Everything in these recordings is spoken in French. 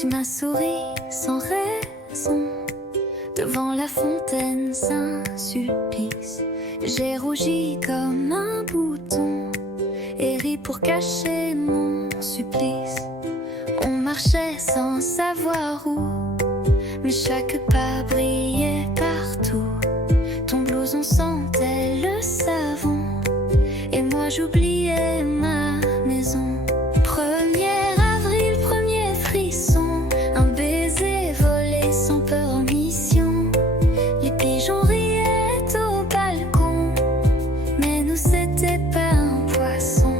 Tu m'as souri sans raison, devant la fontaine, un supplice. J'ai rougi comme un bouton et ri pour cacher mon supplice. On marchait sans savoir où, mais chaque pas brillait partout. Ton blouson sentait le savon et moi j'oubliais ma maison. 1er avril, premier frisson, un baiser volé sans peur en mission. Les pigeons riaient au balcon, mais nous c'était pas un poisson.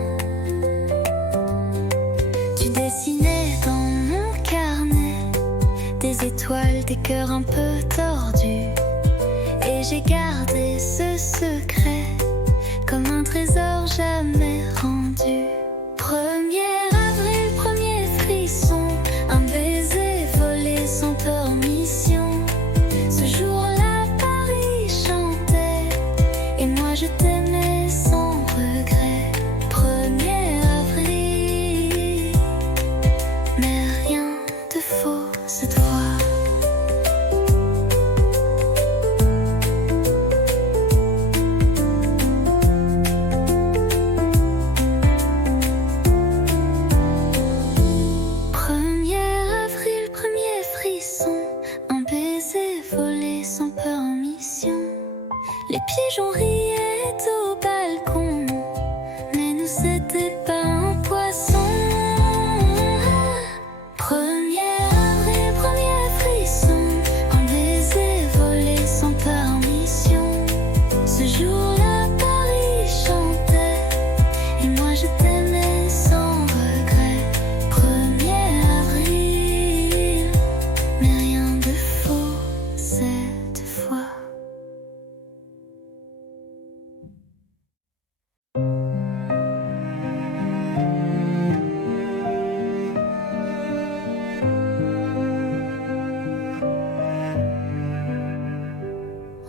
Tu dessinais dans mon carnet des étoiles, des cœurs un peu tordus, et j'ai gardé ce secret comme un trésor jamais rendu. 1er avril, premier frisson, un baiser volé sans peur en mission. Ce jour-là, Paris chantait et moi je t'aimais sans regret. 1er avril, mais rien de faux cette fois. Les pigeons riaient au balcon, mais nous c'était pas un poisson. 1er avril, premier frisson, un baiser volé sans permission. Ce jour-là, Paris chantait et moi je t'aimais sans regret. 1er avril, mais rien de faux cette fois.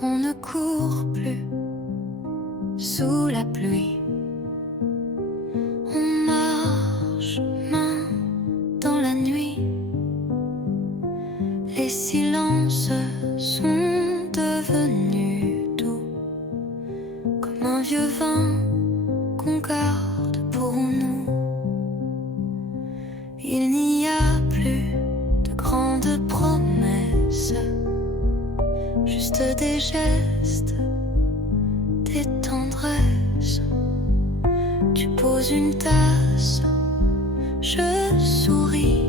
On ne court plus sous la pluie. On marche main dans la nuit. Les silences sont devenus doux, comme un vieux vin qu'on garde pour nous. Il n'y a plus de grandes promesses, juste des gestes, des tendresses. Tu poses une tasse, je souris.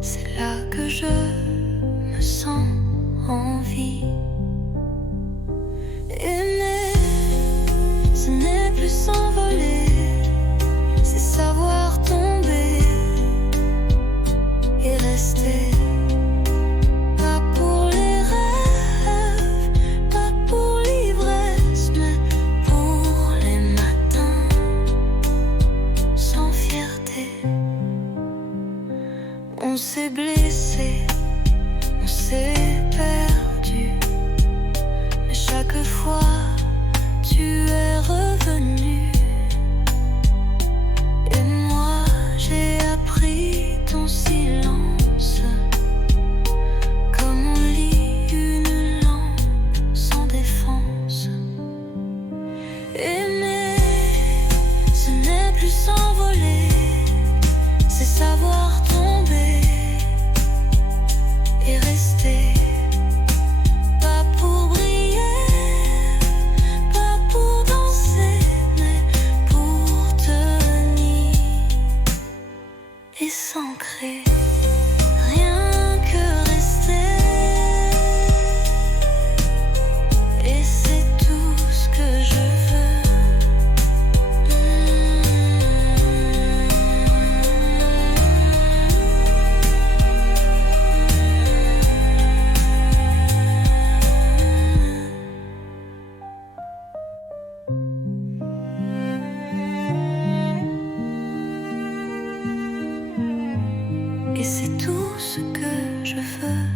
C'est là que je me sens en vie. Aimer, ce n'est plus s'envoler, c'est savoir tomber et rester. On s'est blessé, on s'est perdu, mais chaque fois tu es revenu. Et moi j'ai appris ton silence, comme on lit une lampe sans défense. Aimer, ce n'est plus s'envoler, c'est savoir tomber et rester. Pas pour briller, pas pour danser, mais pour tenir et s'ancrer. Rien que rester, et c'est tout ce que je veux. Et c'est tout ce que je veux.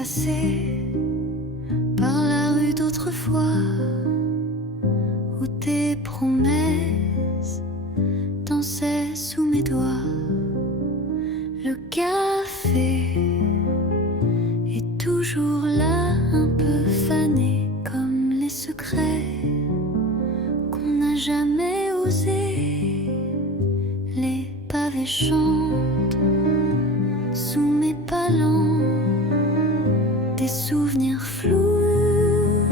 passer par la rue d'autrefois où tes promesses dansaient sous mes doigts. Le café est toujours là, un peu fané comme les secrets qu'on n'a jamais osé. Les pavés chantent sous mes pas lents, des souvenirs flous,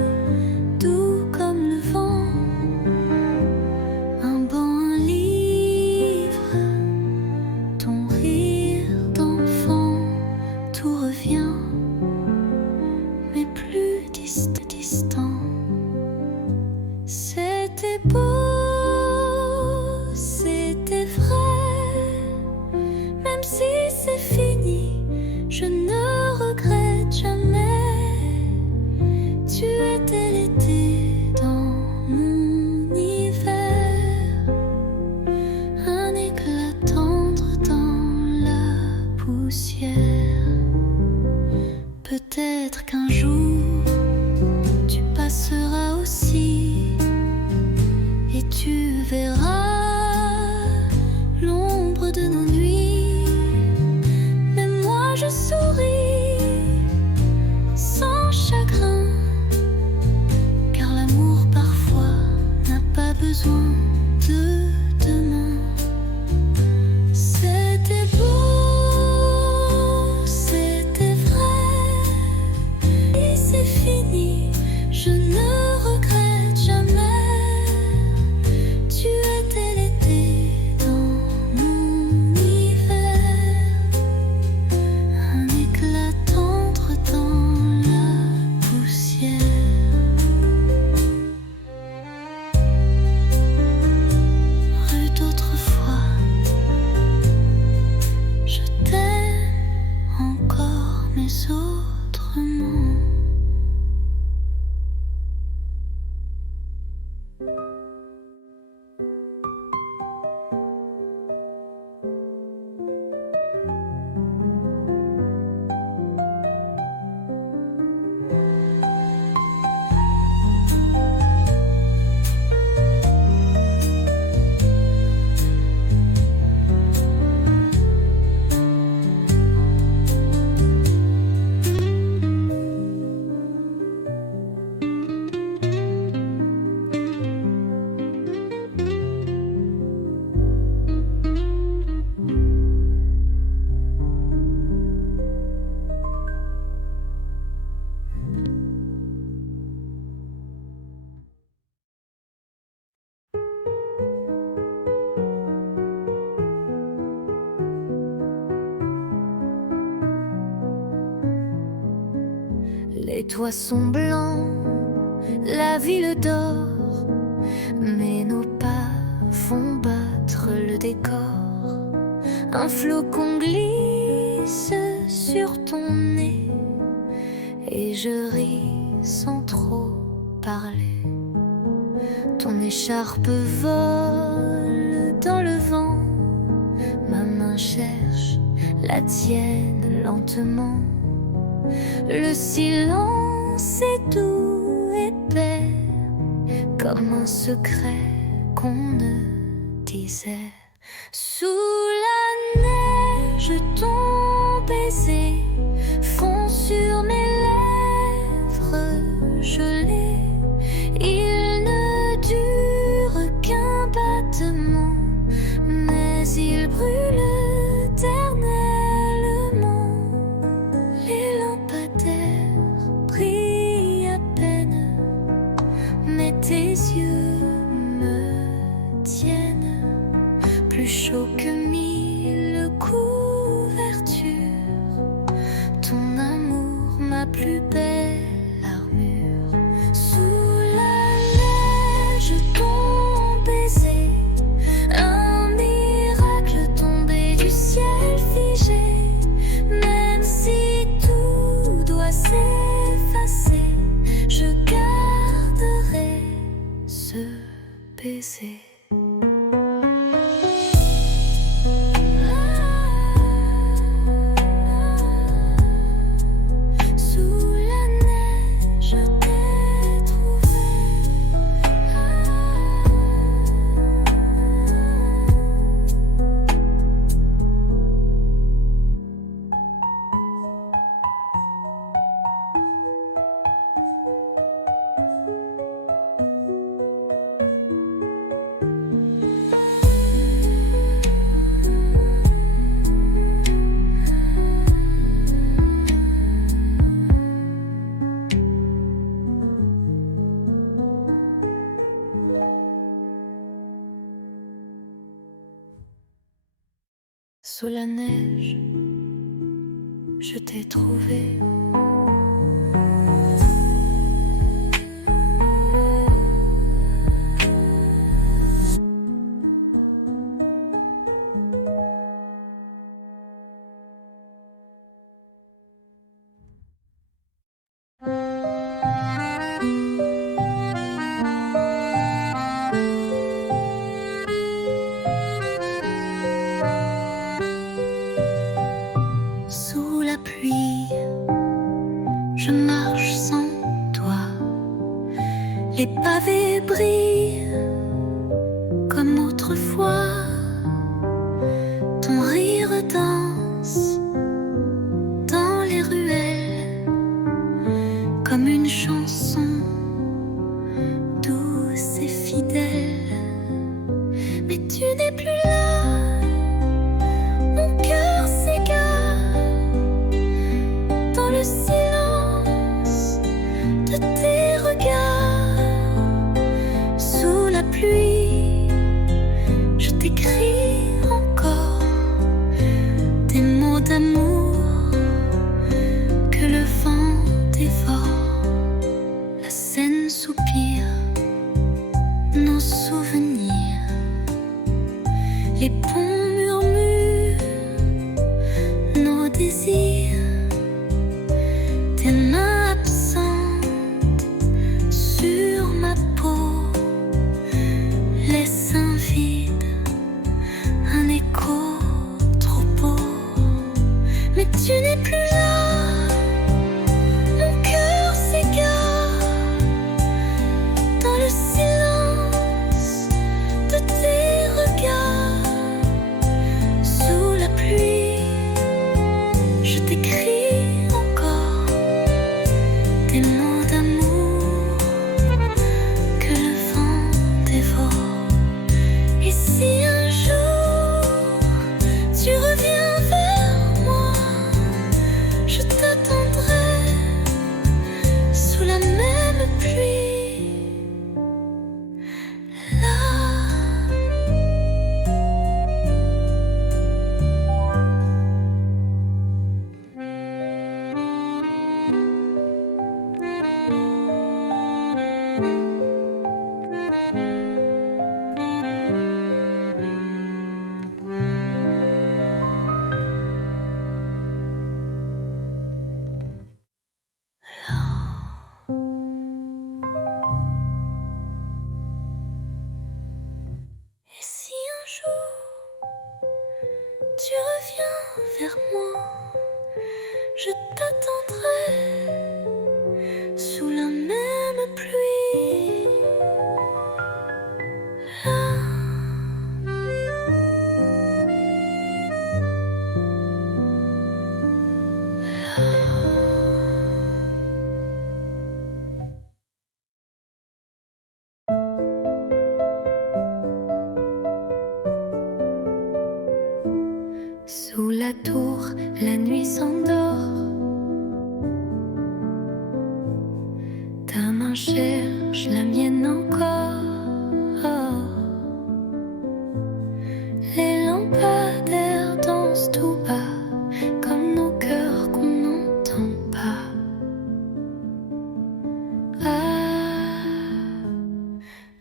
doux comme le vent. Un banc, un livre, ton rire d'enfant, tout revient, mais plus distant. C'était beau, c'était vrai, même si c'est fini, je ne regrette jamais. Tu étais l'été dans mon hiver, un éclat tendre dans la poussière. Peut-être qu'un jour tu passeras aussi et tu verras l'ombre de nos nuits. Mais moi je souris sans chagrin, car l'amour parfois n'a pas besoin de demain. C'était beau, c'était vrai, et c'est fini, je ne regrette jamais. Tu étais l'été dans mon hiver, un éclat tendre dans la poussière. Rue d'autrefois, je t'aime encore, mais autrement. Les toits sont blancs, la ville dort, mais nos pas font battre le décor. Un flocon glisse sur ton nez et je ris sans trop parler. Ton écharpe vole dans le vent, ma main cherche la tienne lentement. Le silence est doux, épais, comme un secret qu'on ne disait. Sous la neige, ton baiser fond sur mes lèvres gelées. Il ne dure qu'un battement, mais il brûle éternellement. Les lampadaires brillent à peine, mais tes yeux me tiennent plus chaud que 1000 couvertures. Ton amour, ma plus belle armure. Sous la neige, ton baiser, un miracle tombé du ciel figé. Même si tout doit s'effacer, je garderai ce baiser. Sous Sous la neige, je t'ai trouvé. Sous la pluie, je marche sans toi. Les pavés brillent comme autrefois. Ton rire danse dans les ruelles comme une chanson douce et fidèle. Mais tu n'es plus là, mon cœur s'égare dans le silence de tes regards. Sous la pluie, je t'écris encore des mots d'amour que le vent dévore. La Seine soupire nos souvenirs, les ponts murmurent nos désirs. Tes mains absentes sur ma peau laissent un vide, un écho trop beau. Mais tu n'es plus là, mon cœur s'égare dans le silence de tes regards. Sous la pluie, je t'écris encore des mots d'amour que le vent dévore. Et si un jour tu reviens vers moi, je t'attendrai sous la même pluie. Là. Et si un jour tu reviens vers moi, je t'attendrai sous la même pluie. Là. Sous la tour, la nuit s'endort. Ta main cherche la mienne encore. Les lampadaires dansent tout bas, comme nos cœurs qu'on n'entend pas. Ah,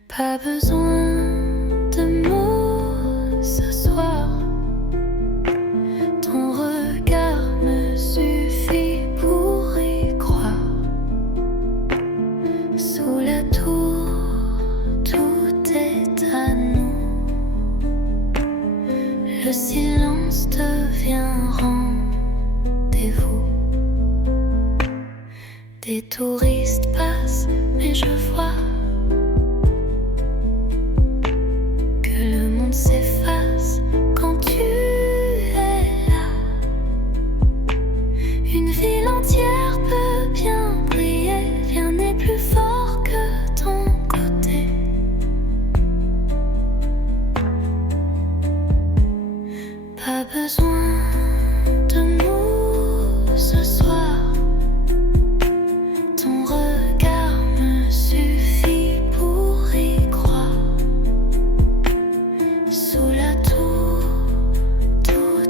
pas besoin de mots ce soir. Ton regard me suffit pour y croire. Sous la tour, tout est à nous. Le silence devient rendez-vous. Des touristes passent, mais je vois que le monde s'efface quand tu es là. Une ville entière peut bien briller, rien n'est plus fort que ton côté. Pas besoin de mots ce soir. Ton regard me suffit pour y croire. Sous la tour, tout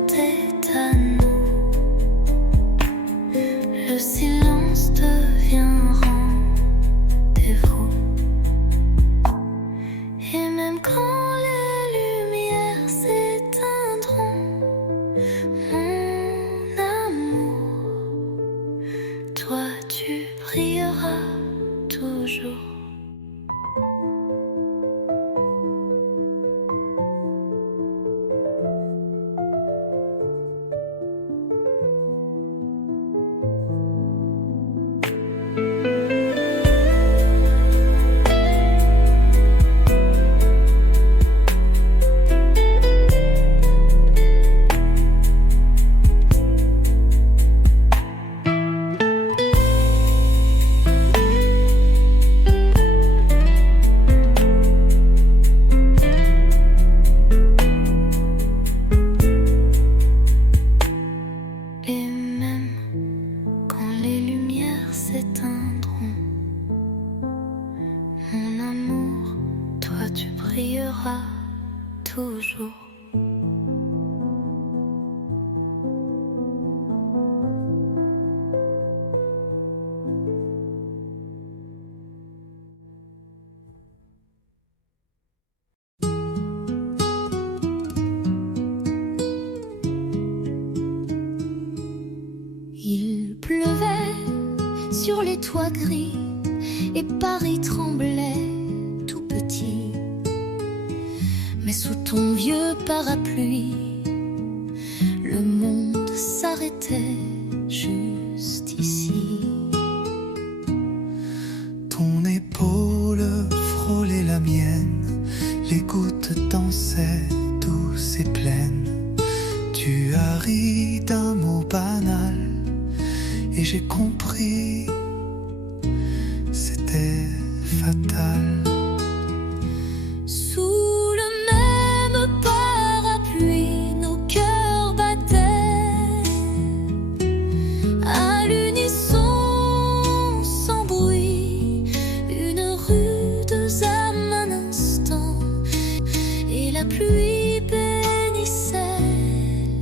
Il pleuvait sur les toits gris et Paris tremblait tout petit. Mais sous ton vieux parapluie, le monde s'arrêtait juste ici. Ton épaule frôlait la mienne, les gouttes dansaient douces et pleines. Tu as ri d'un mot banal et j'ai compris, c'était fatal. Sous le même parapluie, nos cœurs battaient à l'unisson, sans bruit. Une rude âme un instant, et la pluie bénissait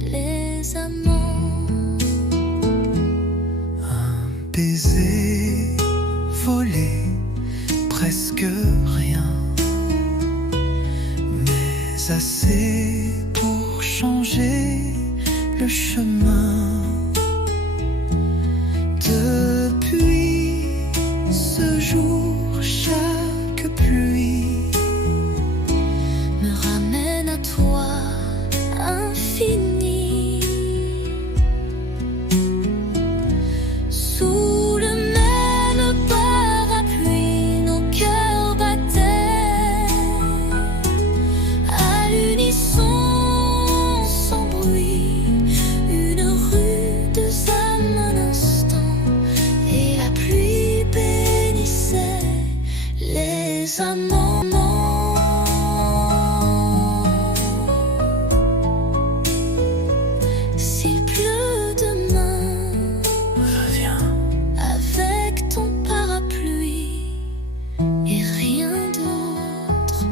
les amants. Un baiser volé, presque rien, mais assez pour changer le chemin. Depuis ce jour, chaque pluie Me ramène à toi, infini. Sous le même parapluie, nos cœurs battaient à l'unisson, sans bruit. Une rude âme un instant, et la pluie bénissait les amants. S'il pleut demain, reviens. avec ton parapluie et rien d'autre.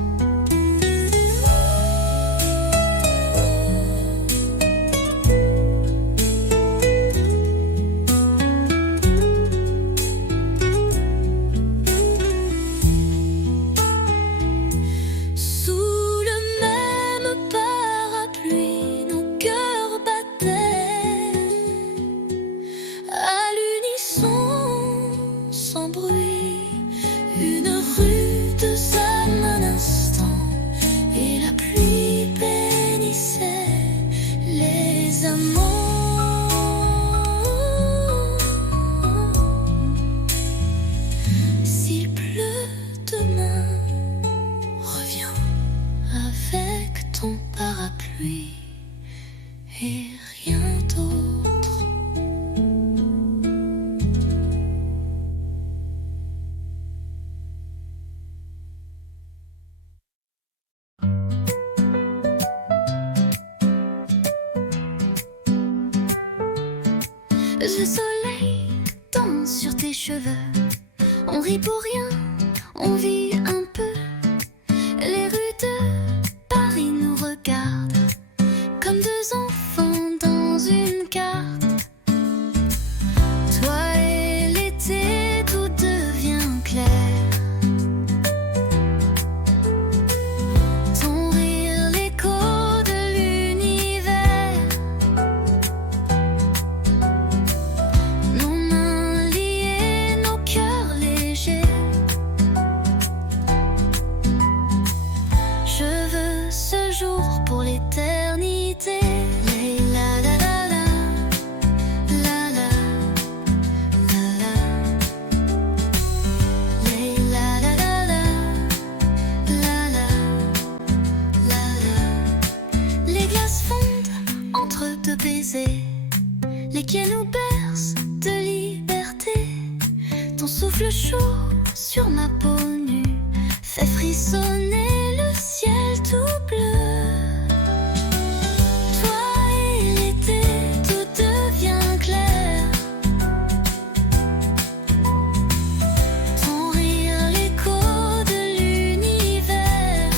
Sous le même parapluie, nos cœurs battaient à l'unisson, sans bruit. Une rude âme un instant, et la pluie bénissait les amants. S'il pleut demain, reviens avec ton parapluie et rien d'autre. Le soleil danse sur tes cheveux. On rit pour rien, on vit un peu. Les rues de Paris nous regardent comme deux enfants dans une carte. Toi et l'été, tout devient clair. Ton rire, l'écho de l'univers. Nos mains liées, nos cœurs légers. Je veux ce jour pour l'éternité. La la la la, la la, la la. La la la la, la la, la la. Les glaces fondent entre deux baisers. Les quais nous bercent de liberté. Ton souffle chaud sur ma peau nue fait frissonner le ciel tout bleu. Toi et l'été, tout devient clair. Ton rire, l'écho de l'univers.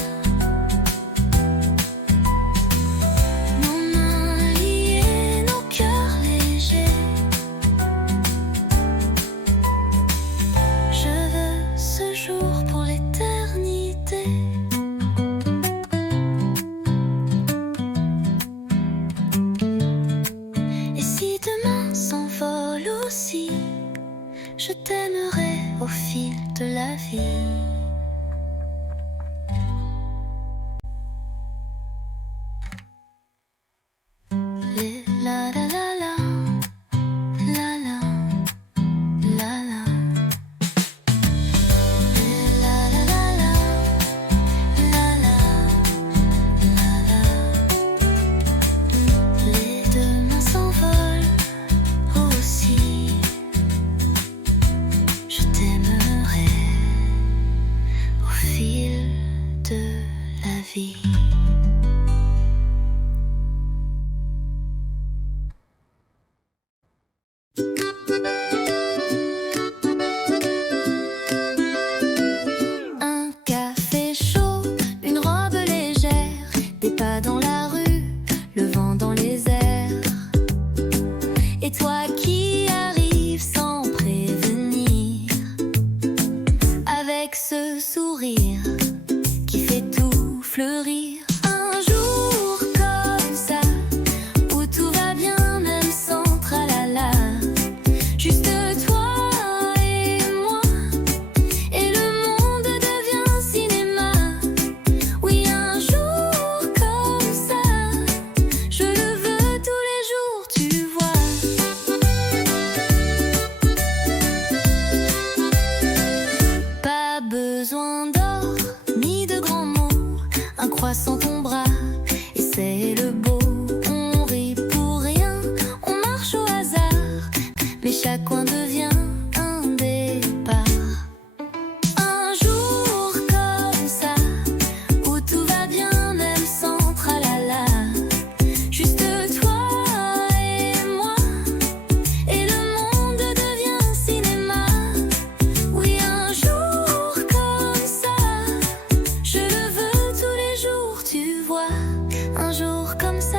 Un jour comme ça,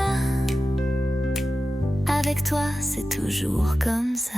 avec toi c'est toujours comme ça.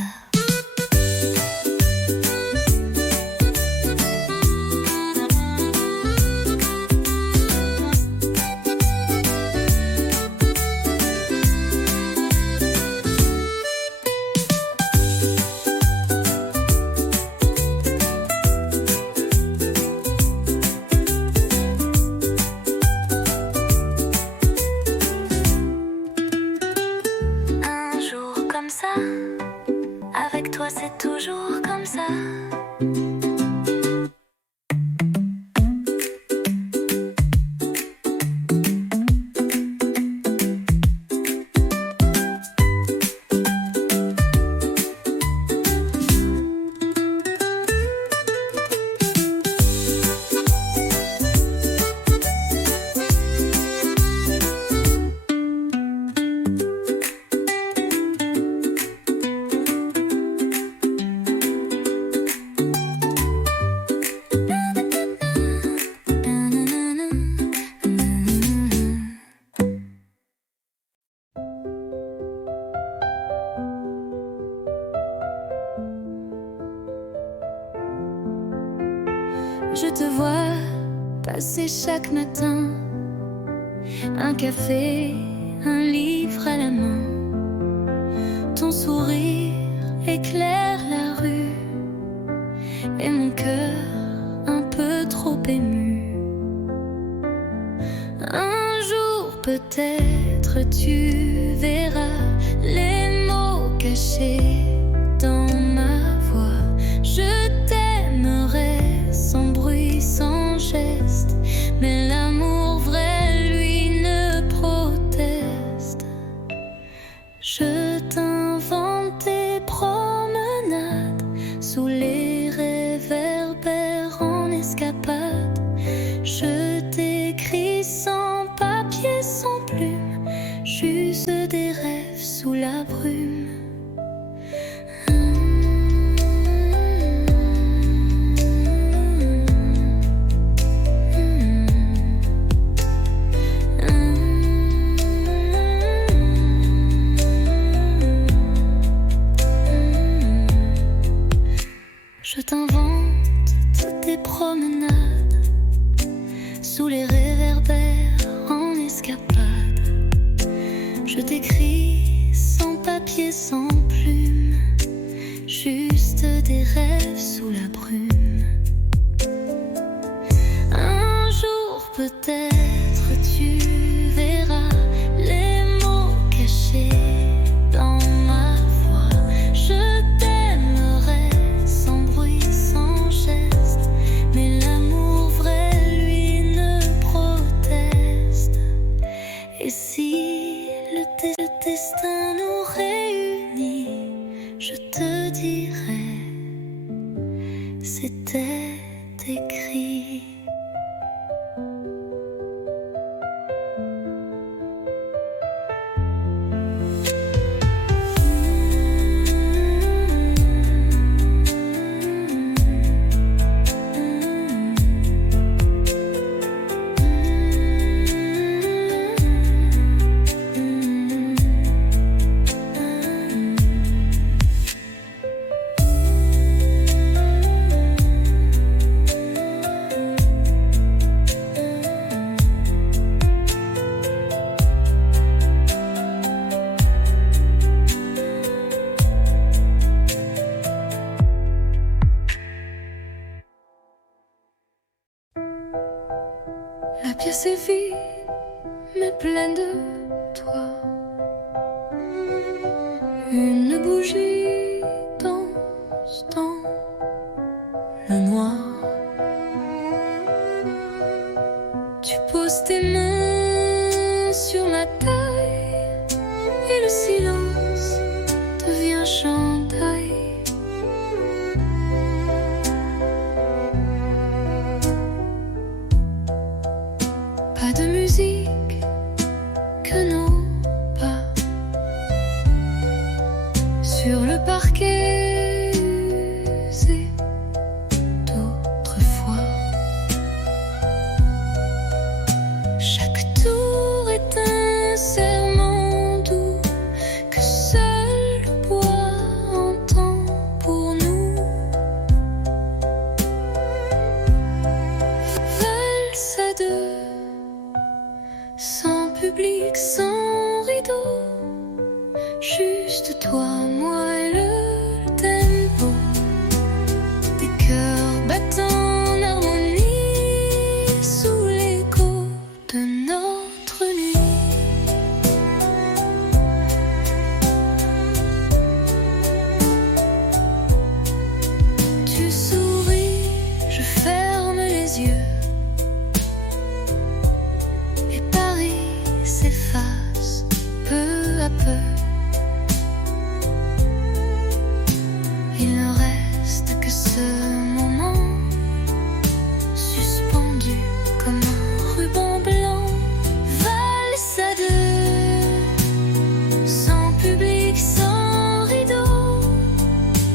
Avec toi c'est toujours comme ça. Je te vois passer chaque matin, un café, un livre à la main. Ton sourire éclaire la rue et mon cœur un peu trop ému. Un jour peut-être tu verras les mots cachés dans ma voix. Je t'aimerai sans bruit, sans geste, mais l'amour vrai, lui, ne proteste. Je t'invente des promenades sous les réverbères en escapade. Je t'écris sans papier, sans plume, juste des rêves sous la brume. Je t'invente toutes tes promenades sous les réverbères en escapade. Je t'écris sans papier, sans plume, juste des rêves sous la brume. Un jour peut-être tu verras les mots cachés dans ma voix. Je t'aimerai sans bruit, sans geste, mais l'amour vrai, lui, ne proteste. Et si le destin nous réunit, je te dirai, c'était écrit. La pièce est vide, mais pleine de toi. Une bougie danse dans le noir. Tu poses tes mains sur ma taille et le silence devient chandail. Pas de musique que nos sans rideau, juste toi, moi et le tempo des cœurs battant en harmonie sous l'écho de notre nuit. Tu souris, je ferme les yeux et Paris s'efface peu à peu. Il ne reste que ce moment suspendu comme un ruban blanc, valse à deux, sans public, sans rideau,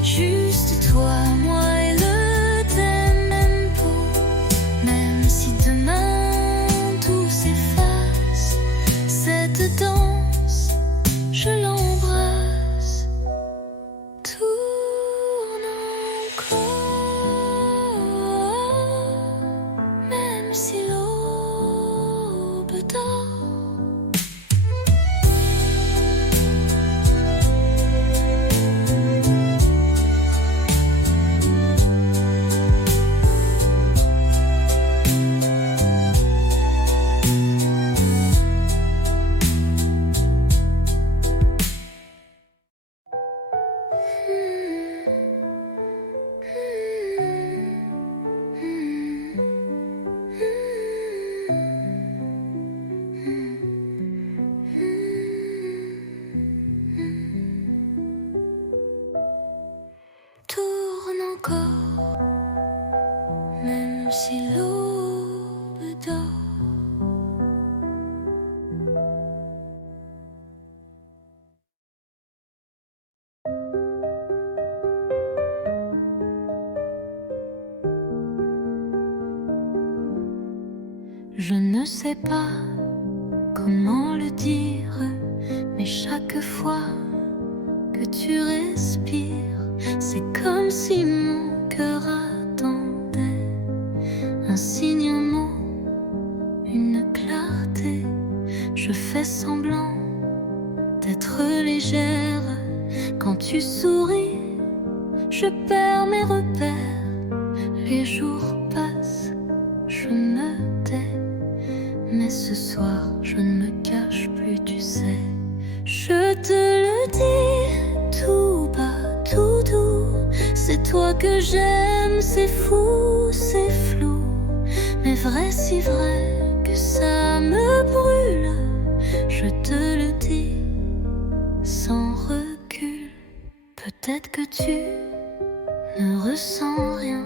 juste toi, moi et le tempo. Même si demain tout s'efface, cette danse, je l'embrasse. Tourne encore, même si l'aube dort. Tourne encore, même si l'aube dort. Je ne sais pas comment le dire, mais chaque fois que tu respires, c'est comme si mon cœur attendait un signe, un mot, une clarté. Je fais semblant d'être légère. Quand tu souris, je perds mes repères. Les jours passent, je me tais. Mais ce soir, je ne me cache plus, tu sais. Je te le dis tout bas, tout doux. C'est toi que j'aime, c'est fou, c'est flou. Mais vrai, si vrai que ça me brûle. Je te le dis sans recul. Peut-être que tu ne ressens rien.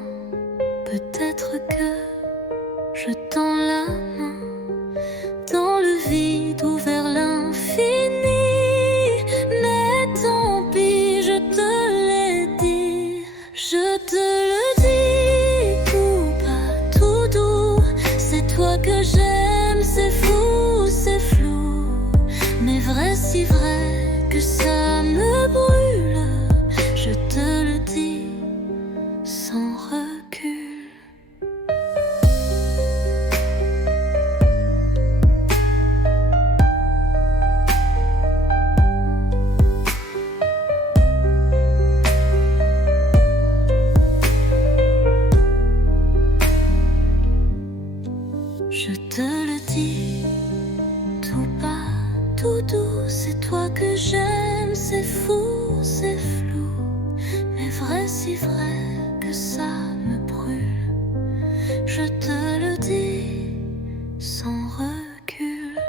Peut-être que je tends la main dans le vide ou vers l'infini. Mais tant pis, je te l'ai dit. Je te le dis tout bas, tout doux. C'est toi que j'aime, c'est fou, c'est flou. Mais vrai, si vrai que ça me brûle. Je te le dis sans recul. Je te le dis tout bas, tout doux. C'est toi que j'aime, c'est fou, c'est flou. Mais vrai, si vrai que ça me brûle. Je te le dis sans recul.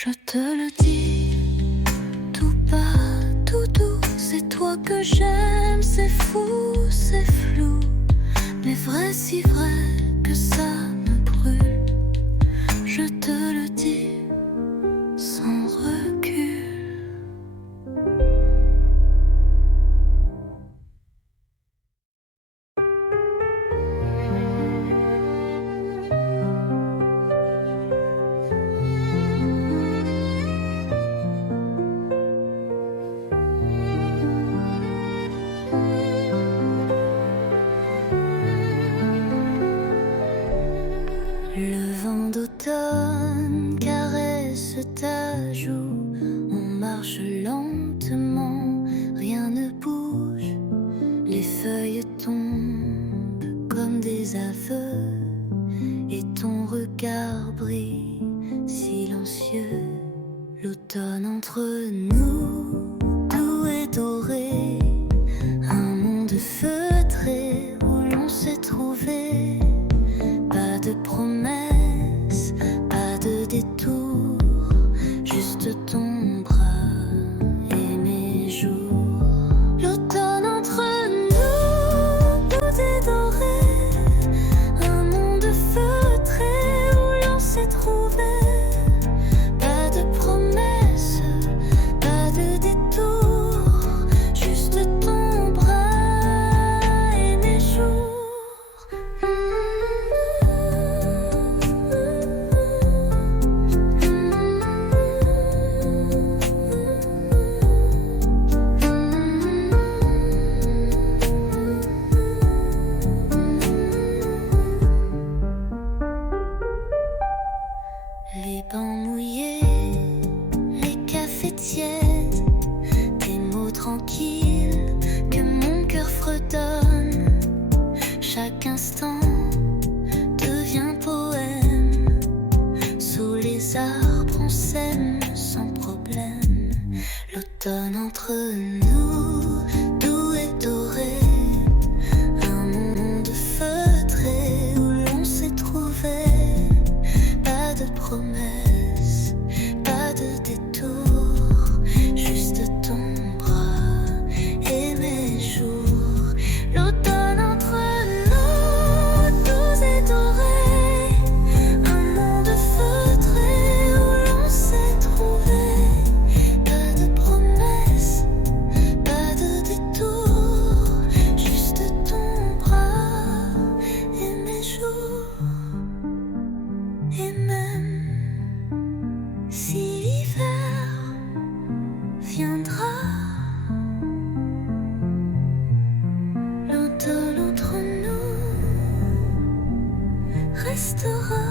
Je te le dis, tout bas, tout doux, c'est toi que j'aime, c'est fou, c'est flou, mais vrai, si vrai que ça me brûle. Je te le dis, sans recul. Le vent d'automne caresse ta joue. On marche lentement, rien ne bouge. Les feuilles tombent comme des aveux, et ton regard brille silencieux. L'automne entre nous, doux et doré, un monde feutré où l'on s'est trouvé. Pas de promesses, pas de détour, juste ton bras et mes jours. L'automne entre nous, doux et doré, un monde feutré où l'on s'est trouvé. Pas de promesses, pas de détour, juste ton bras et mes jours. Les bancs mouillés, les cafés tièdes, des mots tranquilles que mon cœur fredonne. Chaque instant devient poème. Sous les arbres on s'aime sans problème. L'automne entre nous, doux et doré, un monde feutré où l'on s'est trouvé. Pas de promesses, pas de détour, juste ton bras et mes jours. L'automne entre nous, doux et doré, un monde feutré où l'on s'est trouvé. Pas de promesses, pas de détour, juste ton bras et mes jours. Et même si l'hiver viendra, l'automne entre nous restera.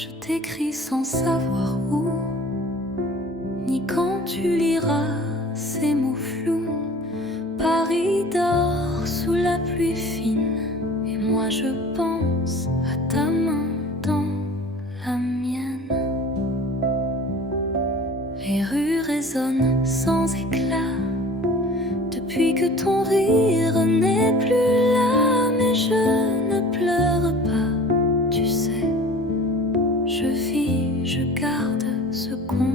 Je t'écris sans savoir où, ni quand tu liras ces mots flous. Paris dort sous la pluie fine, et moi je pense à ta main dans la mienne. Les rues résonnent sans éclat, depuis que ton rire n'est plus là. Mais je ne pleure pas, tu sais. Je vis, je garde ce qu'on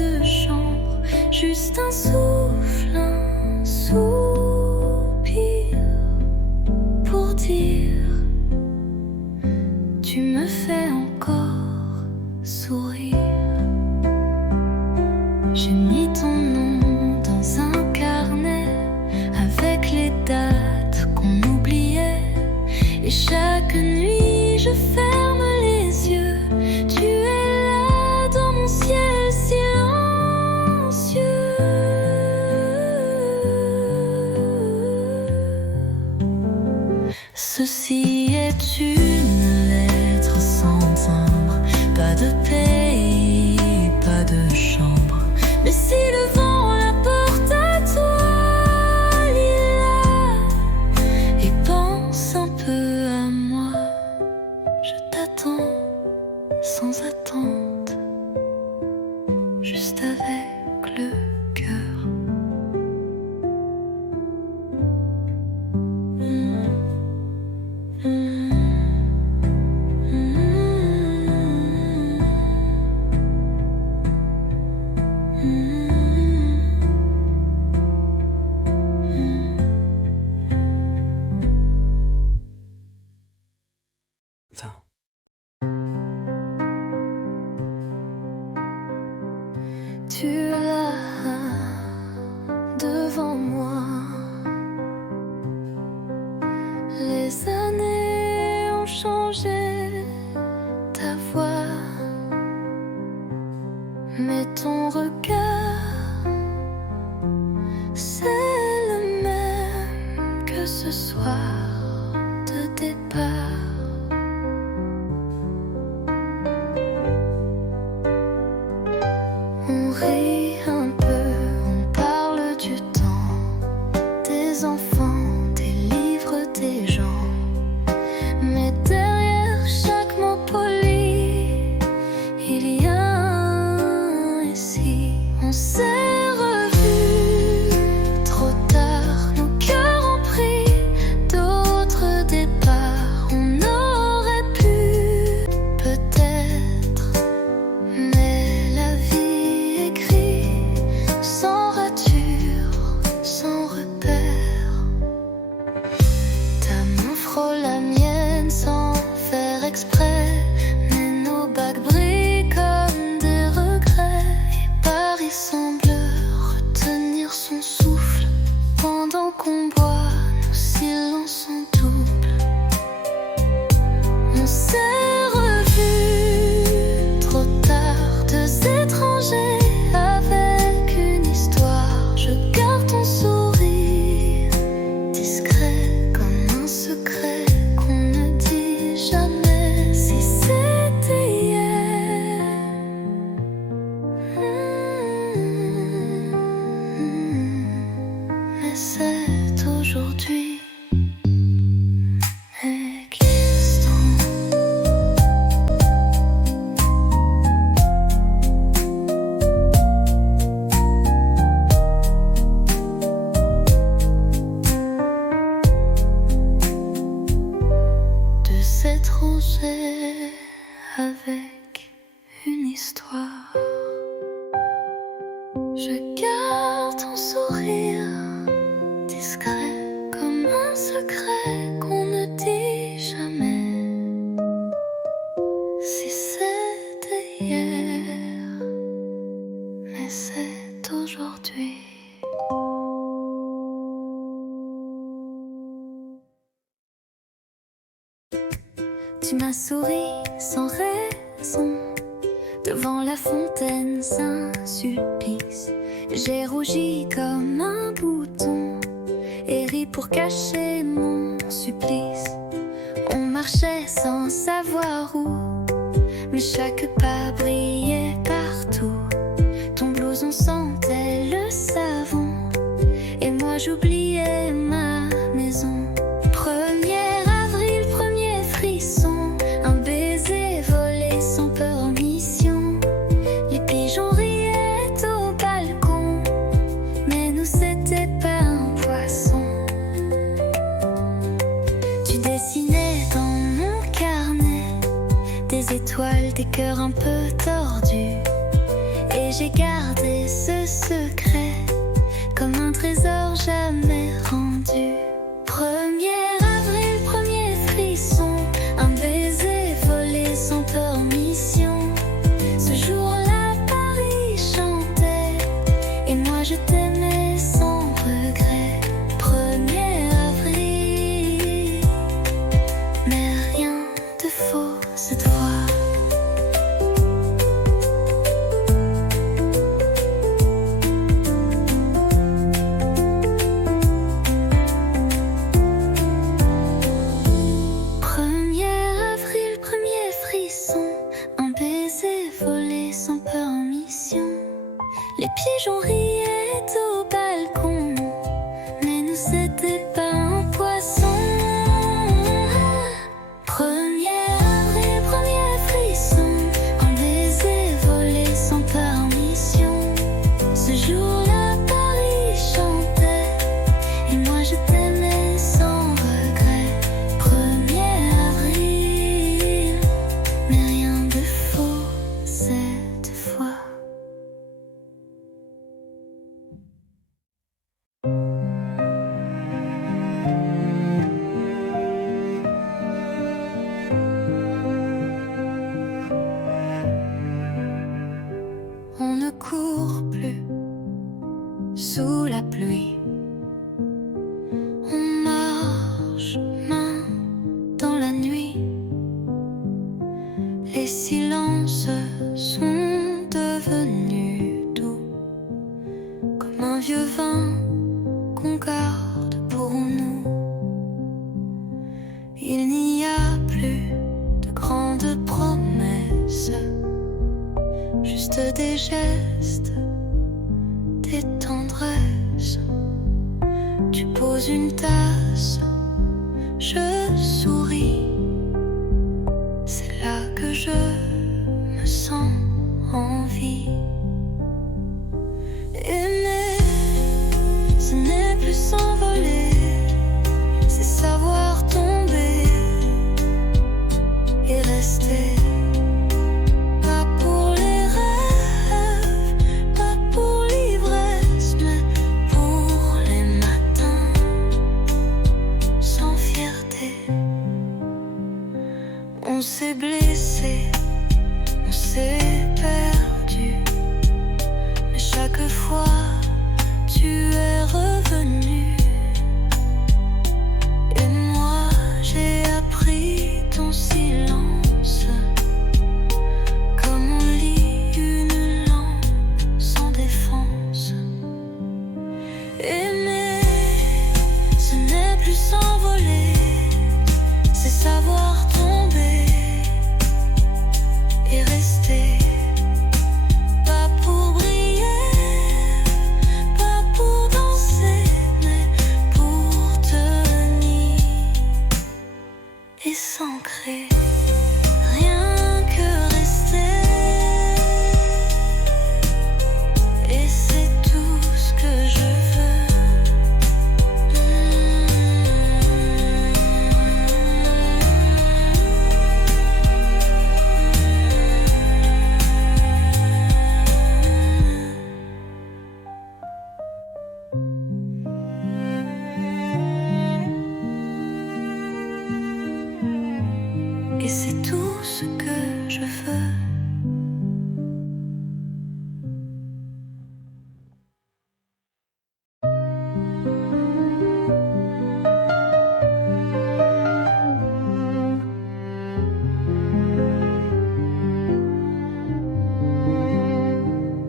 de chambre, juste un souffle, un soupir pour dire tu me fais encore sourire. J'ai mis ton nom dans un carnet avec les dates qu'on oubliait, et chaque nuit je ferme les yeux. Tu es là dans mon ciel silencieux. Ceci est une lettre sans timbre, pas de pays, pas de chambre. Mais si le vent la porte à toi, Lila, et pense un peu à moi. Je t'attends sans attente, juste avec le cœur. Attends. Tu es là devant moi. Les années ont changé ta voix, mais ton regard, c'est le même que ce soir de départ. On rit un peu, on parle du temps, des enfants, des livres, des gens. Mais derrière chaque mot poli, il y a un récit. On s'est revus trop tard, nos cœurs ont pris d'autres départs. On aurait pu peut-être, mais la vie écrit sans rature, sans repère. Ta main frôle la mienne sans faire exprès, mais nos bagues brillent comme des regrets. Et Paris semble retenir son souffle pendant qu'on boit, nos silences en double. On s'est revus trop tard, deux étrangers avec une histoire. Je garde ton sourire discret comme un secret qu'on ne dit jamais. Si c'était hier, mais c'est aujourd'hui. Existant. De s'étranger avec une histoire. Je garde ton sourire discret comme un secret qu'on ne dit jamais. Si c'était hier, mais c'est aujourd'hui. Tu m'as souri sans raison devant la fontaine, un supplice. J'ai rougi comme un bouton et ri pour cacher mon supplice. On marchait sans savoir où, mais chaque pas brillait partout. Ton blouson sentait le savon et moi j'oubliais ma maison. 1er avril, premier frisson, un baiser volé sans permission. Les pigeons riaient au balcon, mais nous c'était pas un poisson. Tu dessinais dans mon carnet des étoiles, des cœurs un peu tordus, et j'ai gardé Les pigeons riaient au balcon, mais nous c'était pas un poisson. 1er avril, premier frisson, un baiser volé sans permission. Ce jour-là, Paris chantait, et moi je t'aimais sans regret. 1er avril, mais rien de faux cette fois. On ne court plus sous la pluie. On marche main dans la nuit. Les silences sont devenus doux, comme un vieux vin qu'on garde pour nous. Il n'y a plus de grandes promesses, juste des gestes, des tendresses. Tu poses une tasse, je souris. C'est là que je me sens en vie. Aimer, ce n'est plus s'envoler, c'est savoir tomber et rester. Pas pour les rêves, pas pour l'ivresse, mais pour les matins sans fierté. On s'est blessé, on s'est perdu, mais chaque fois tu es revenu. Et moi j'ai appris ton silence, comme on lit une langue sans défense. Aimer, ce n'est plus s'envoler, c'est savoir tomber et rester. Pas pour briller, pas pour danser, mais pour tenir et s'ancrer. Rien que rester, et c'est tout ce que je veux. Et c'est tout ce que je veux.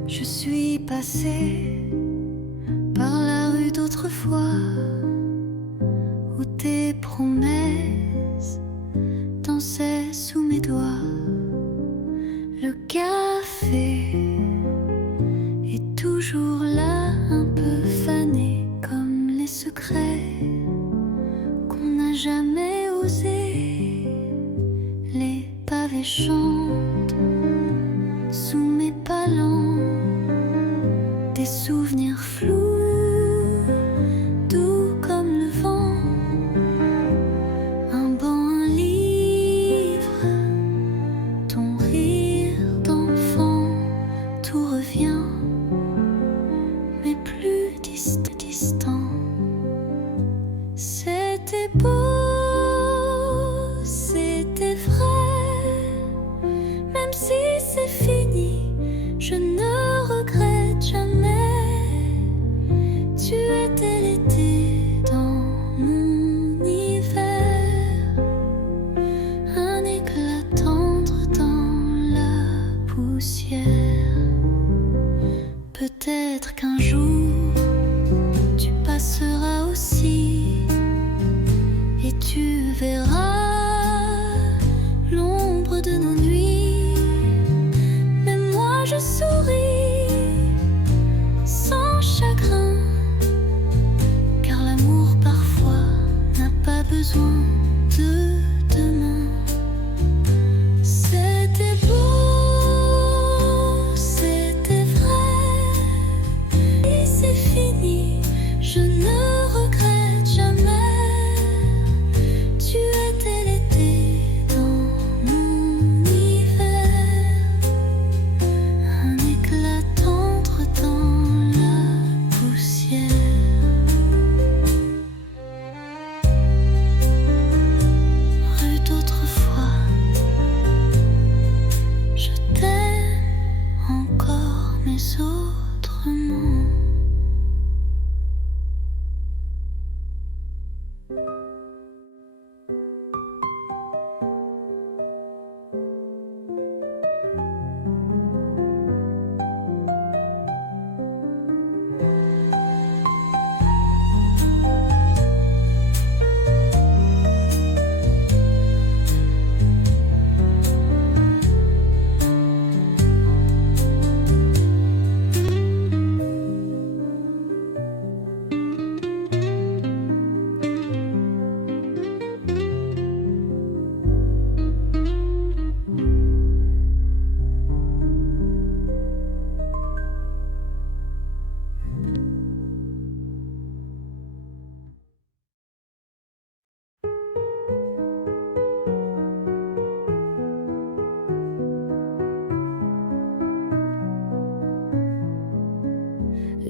Je suis passée par la rue d'autrefois, où tes promesses dansaient sous mes doigts. Le café est toujours là, un peu fané, comme les secrets qu'on n'a jamais osé. Les pavés chantent sous mes palans, des souvenirs flous, doux comme le vent. Un banc, un livre, ton rire d'enfant, tout revient, mais plus distant. C'était beau, c'était vrai, même si c'est fini, je ne regrette jamais. Tu étais l'été dans mon hiver, un éclat tendre dans la poussière. Peut-être qu'un jour tu passeras aussi, et tu verras l'ombre de nos nuits. Mais moi je souris mais autrement.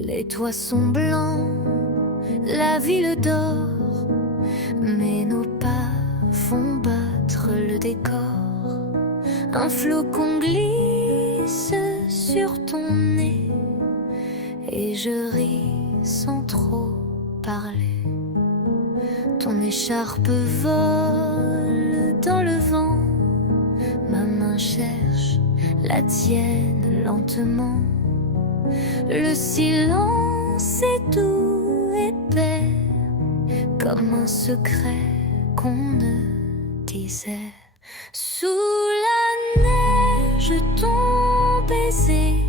Les toits sont blancs, la ville dort, mais nos pas font battre le décor. Un flocon glisse sur ton nez et je ris sans trop parler. Ton écharpe vole dans le vent, ma main cherche la tienne lentement. Le silence est doux, épais, comme un secret qu'on ne disait. Sous la neige, ton baiser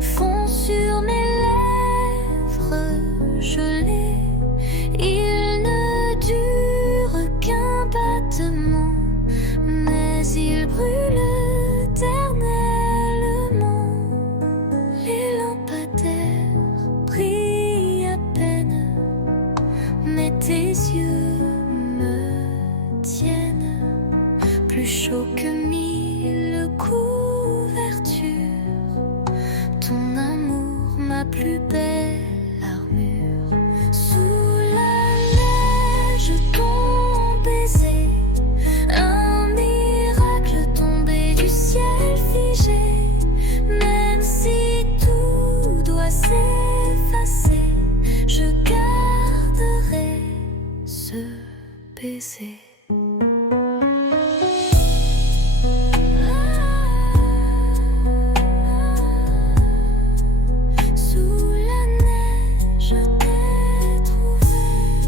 fond sur mes lèvres gelées. Il ne dure qu'un battement, mais il brûle éternellement. Les lampadaires brillent à peine, mais tes yeux me tiennent plus chaud que 1000 couvertures. Ton amour, ma plus belle armure. Sous la neige, ton baiser, un miracle tombé du ciel figé. Même si tout doit s'effacer, je garderai ce baiser. Sous la neige, je t'ai trouvé.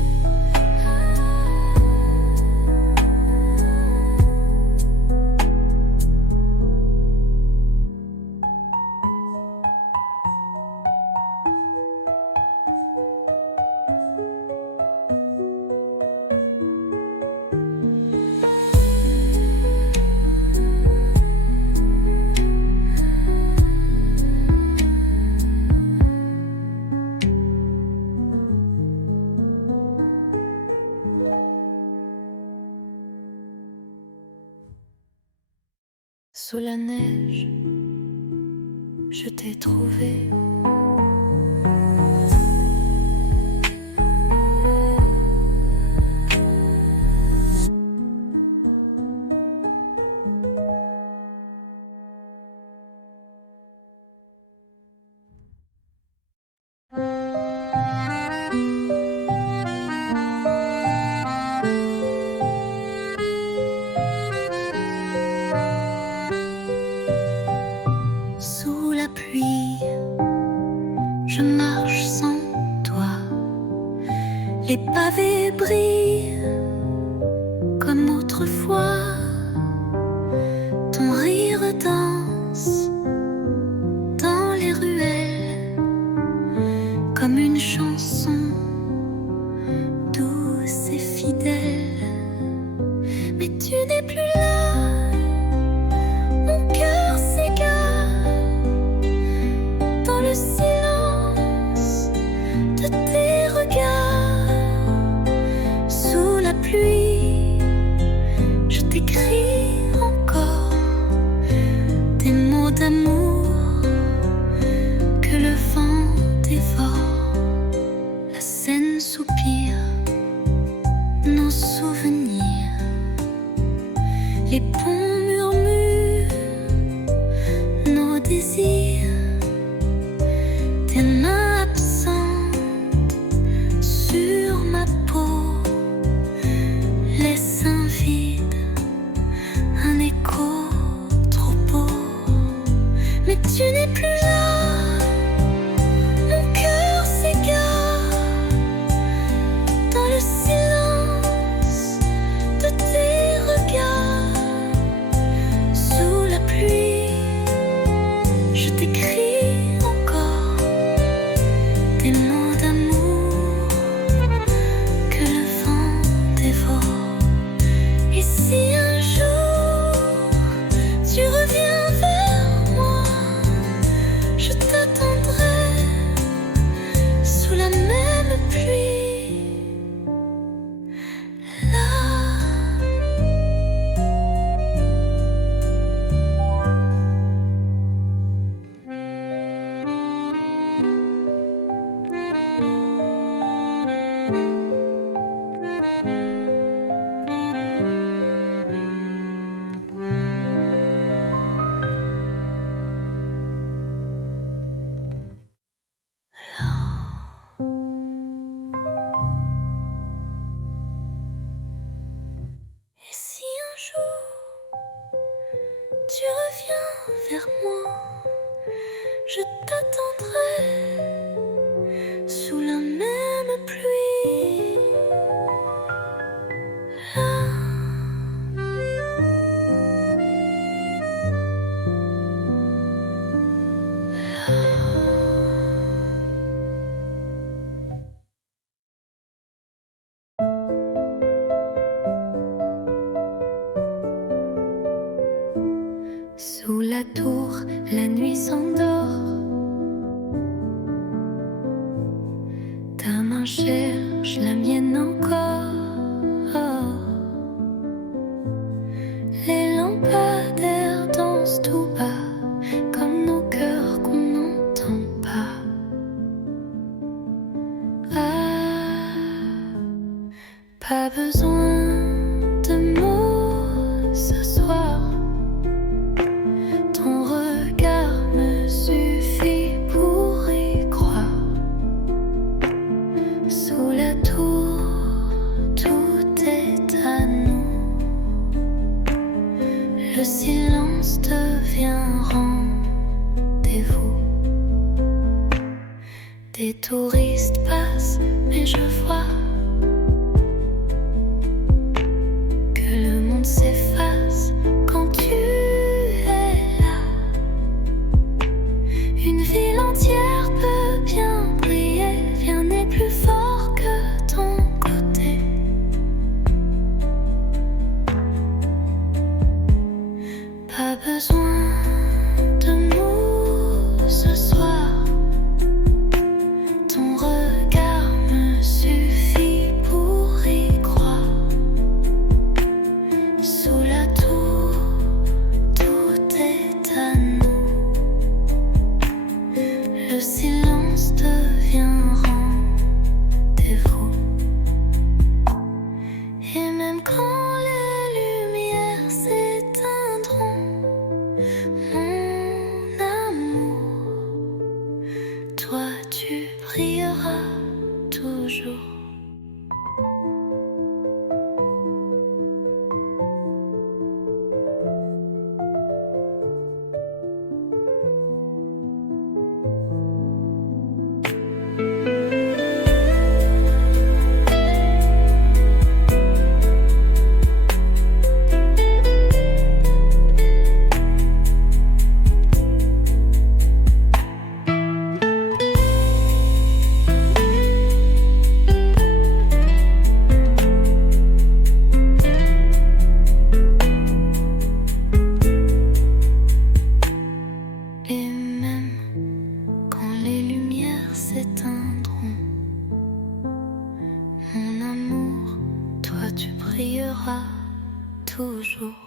Sous la neige, je t'ai trouvé. Sous la pluie, je marche sans toi. Les pavés brillent comme autrefois. Ton rire danse dans les ruelles comme une chanson douce et fidèle. Mais tu n'es plus là, mon cœur s'égare dans le silence de tes regards. Sous la pluie, je t'écris encore des mots d'amour que le vent dévore. La Seine soupire nos souvenirs, les ponts murmurent nos désirs. je t'attendrai sous la même pluie. Sous la tour, la nuit s'endort. Ta main cherche la mienne encore. Les lampadaires dansent tout bas, comme nos cœurs qu'on n'entend pas. Pas besoin de mots ce soir. Ton regard me suffit pour y croire. Sous la tour, tout est à nous. Le silence devient rendez-vous. Des touristes passent, mais je vois que le monde s'efface quand tu es là. Une ville entière peut bien briller, rien n'est plus fort que ton côté. Pas besoin de mots ce soir. Ton regard me suffit pour y croire. Sous la tour, tout est à nous. Le silence devient rendez-vous. Et même quand les lumières s'éteindront, mon amour, toi tu brilleras toujours. Et même quand les lumières s'éteindront, mon amour, toi tu brilleras toujours.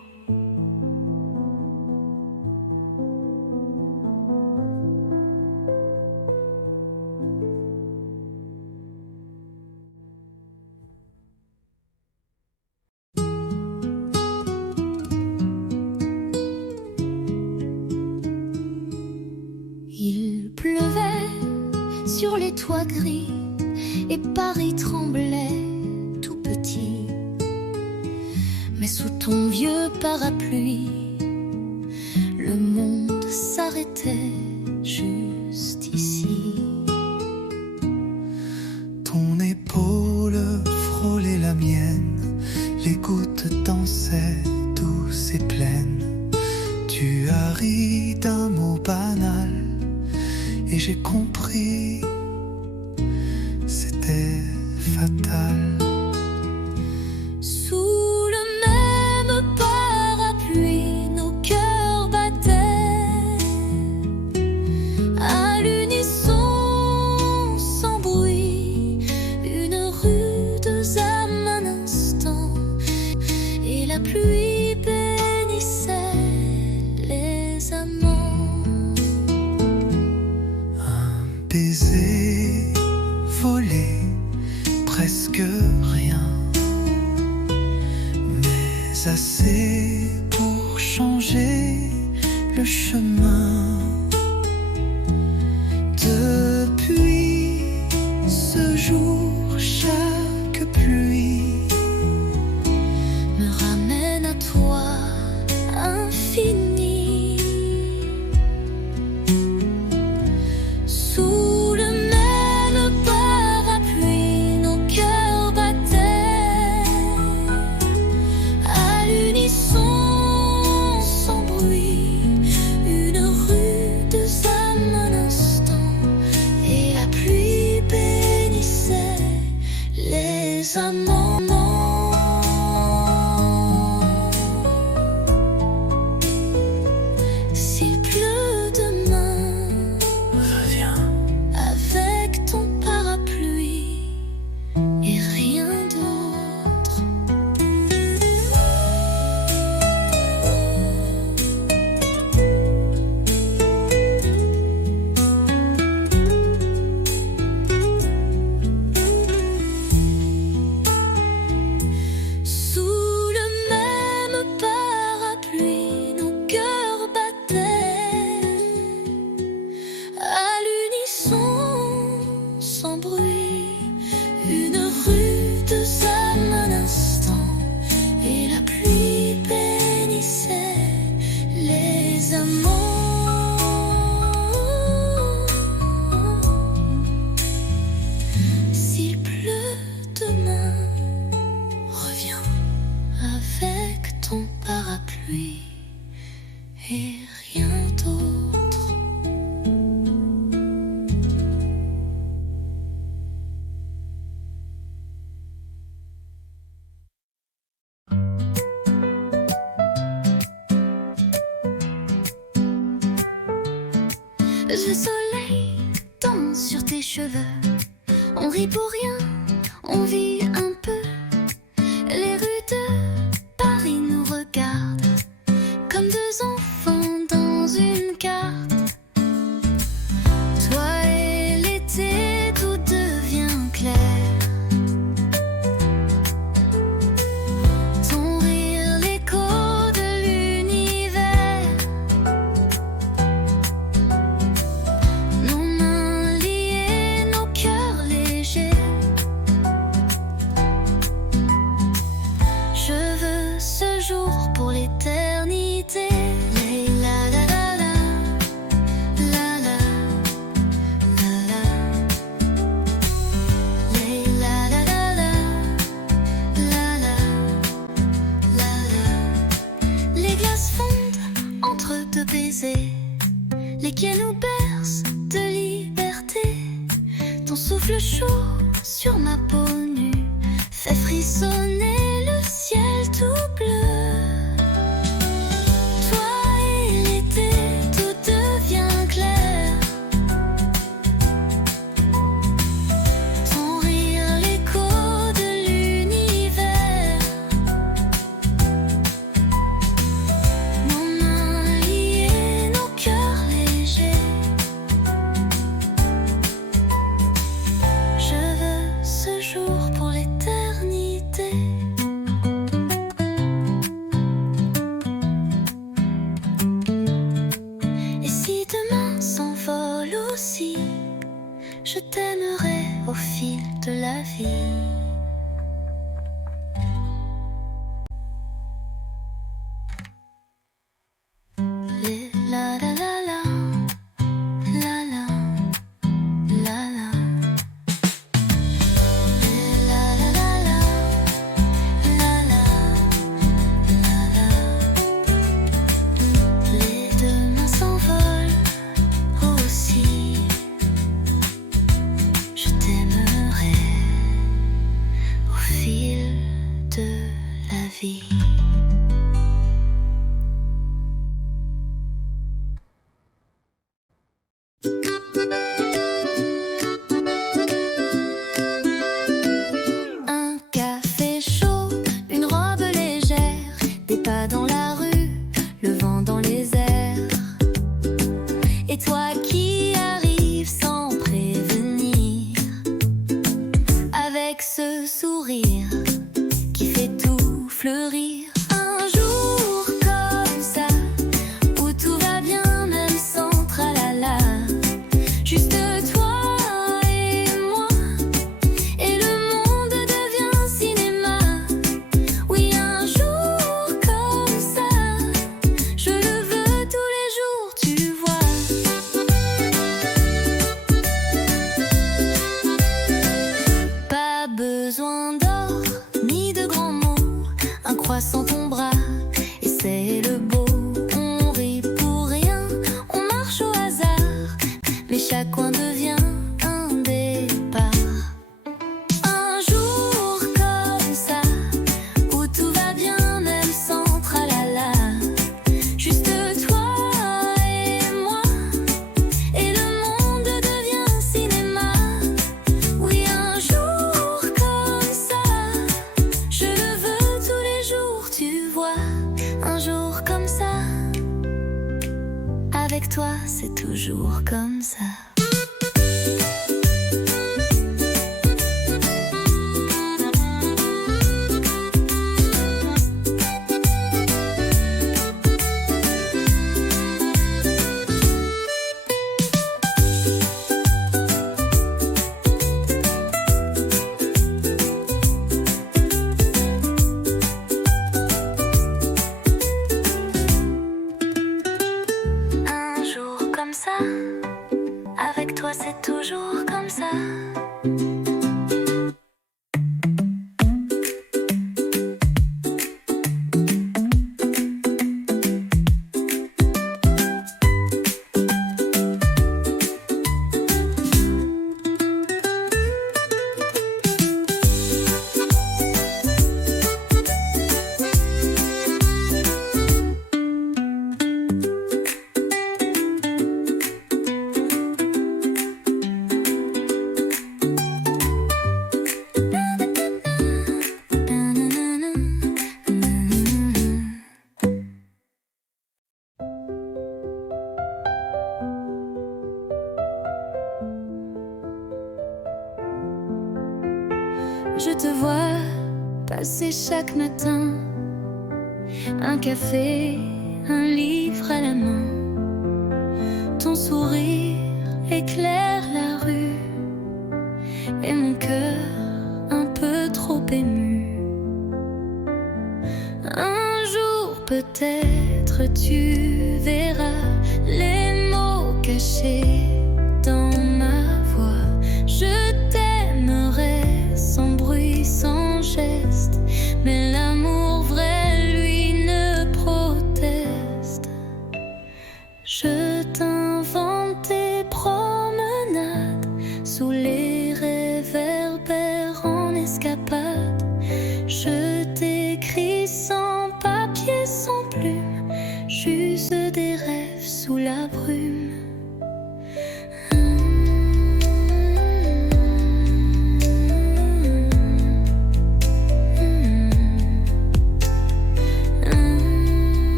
Il pleuvait sur les toits gris et Paris tremblait tout petit. Mais sous ton vieux parapluie, le monde s'arrêtait juste ici. Ton épaule frôlait la mienne, les gouttes dansaient douces et pleines. Tu as ri d'un mot banal et j'ai compris, c'était fatal. Sous le même parapluie, nos cœurs battaient à l'unisson, sans bruit. Une rude âme un instant, et la pluie bénissait les amants. Un baiser volé, presque rien, mais assez pour changer le chemin. Depuis ce jour, chaque pluie Me ramène à toi, infini. Le soleil danse sur tes cheveux. On rit pour rien, on vit un peu. Les rues de Paris nous regardent comme deux enfants dans une carte. Toi et l'été, tout devient clair. Ton rire, l'écho de l'univers. Nos mains liées, nos cœurs légers. Je veux ce jour pour l'éternité. La la la la, la la, la la. La la la la, la la, la la. Les glaces fondent entre deux baisers. Les quais nous bercent de liberté. Ton souffle chaud sur ma peau nue fait frissonner le ciel tout bleu. Toi et l'été, tout devient clair. Ton rire, l'écho de l'univers. Nos mains liées, nos cœurs légers. Je veux ce jour pour l'éternité. Et si demain s'envole aussi, je t'aimerai au fil de la vie. Les la la la la, la la, la la. Les la la la la, la la, la la. Les deux mains s'envolent aussi. Je t'aimerai au fil de la vie. Un café chaud, une robe légère, des pas dans la rue, le vent dans les airs. Et toi qui arrives sans prévenir, avec ce sourire qui fait tout fleurir. Un jour comme ça, où tout va bien même sans tralala. Juste toi et moi, et le monde devient cinéma. Oui, un jour comme ça, je le veux tous les jours, tu vois. Pas besoin d'or ni de grands mots, un croissant ton bras et c'est le beau. On rit pour rien, on marche au hasard, mais chaque coin devient un départ. Un jour comme ça, où tout va bien même sans tralala. Juste toi et moi, et le monde devient cinéma. Oui, un jour comme ça, je le veux tous les jours, tu vois. Un jour comme ça, avec toi c'est toujours comme ça. Un jour comme ça, avec toi c'est toujours comme ça. Je te vois passer chaque matin, un café, un livre à la main. Ton sourire éclaire la rue et mon cœur un peu trop ému. Un jour peut-être tu verras les mots cachés dans ma voix. Je t'aimerai sans bruit, sans geste, mais l'amour vrai, lui, ne proteste. Je t'invente des promenades sous les réverbères en escapade. Je t'écris sans papier, sans plume, juste des rêves sous la brume.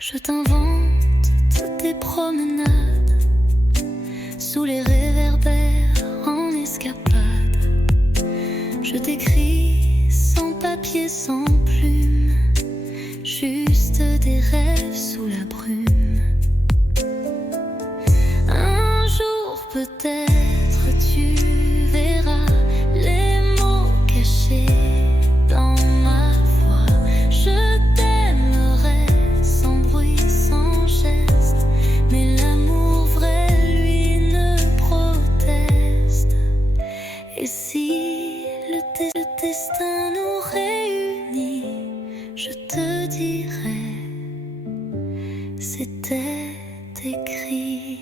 Je t'invente toutes tes promenades sous les réverbères en escapade. Je t'écris sans papier, sans plume, juste des rêves sous la brume. Un jour peut-être tu verras les mots cachés dans ma voix. Je t'aimerai sans bruit, sans geste, mais l'amour vrai, lui, ne proteste. Et si le destin nous réunit, je te dirai, c'était écrit.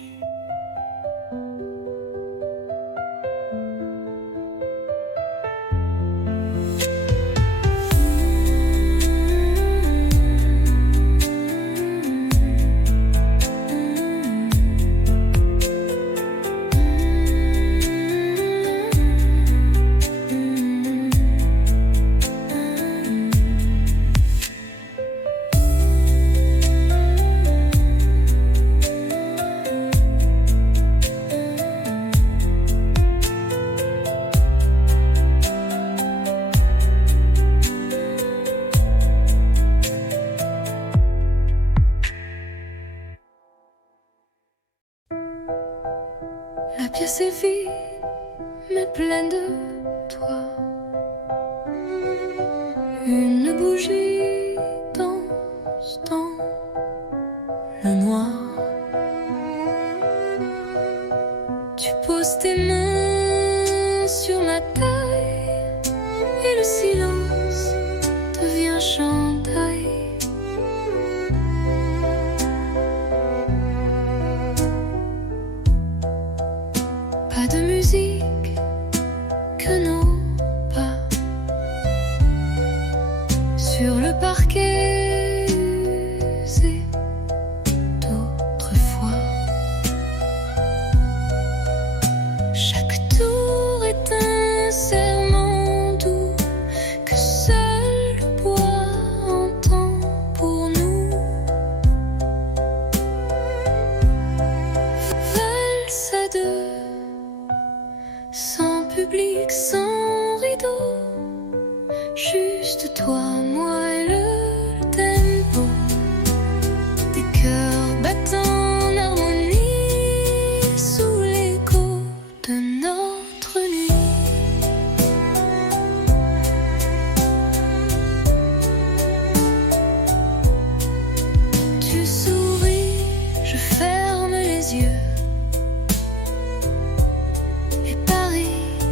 La pièce est vide, mais pleine de toi. Une bougie danse dans le noir. Tu poses tes mains sur ma taille et le silence devient chandail. Pas de musique que nos pas sur le parquet usé d'autrefois. Chaque tour est un serment doux que seul le bois entend pour nous. Valse à deux, sans public, sans rideau, juste toi, moi et le tempo des cœurs battant en harmonie sous l'écho de notre nuit. Tu souris, je ferme les yeux.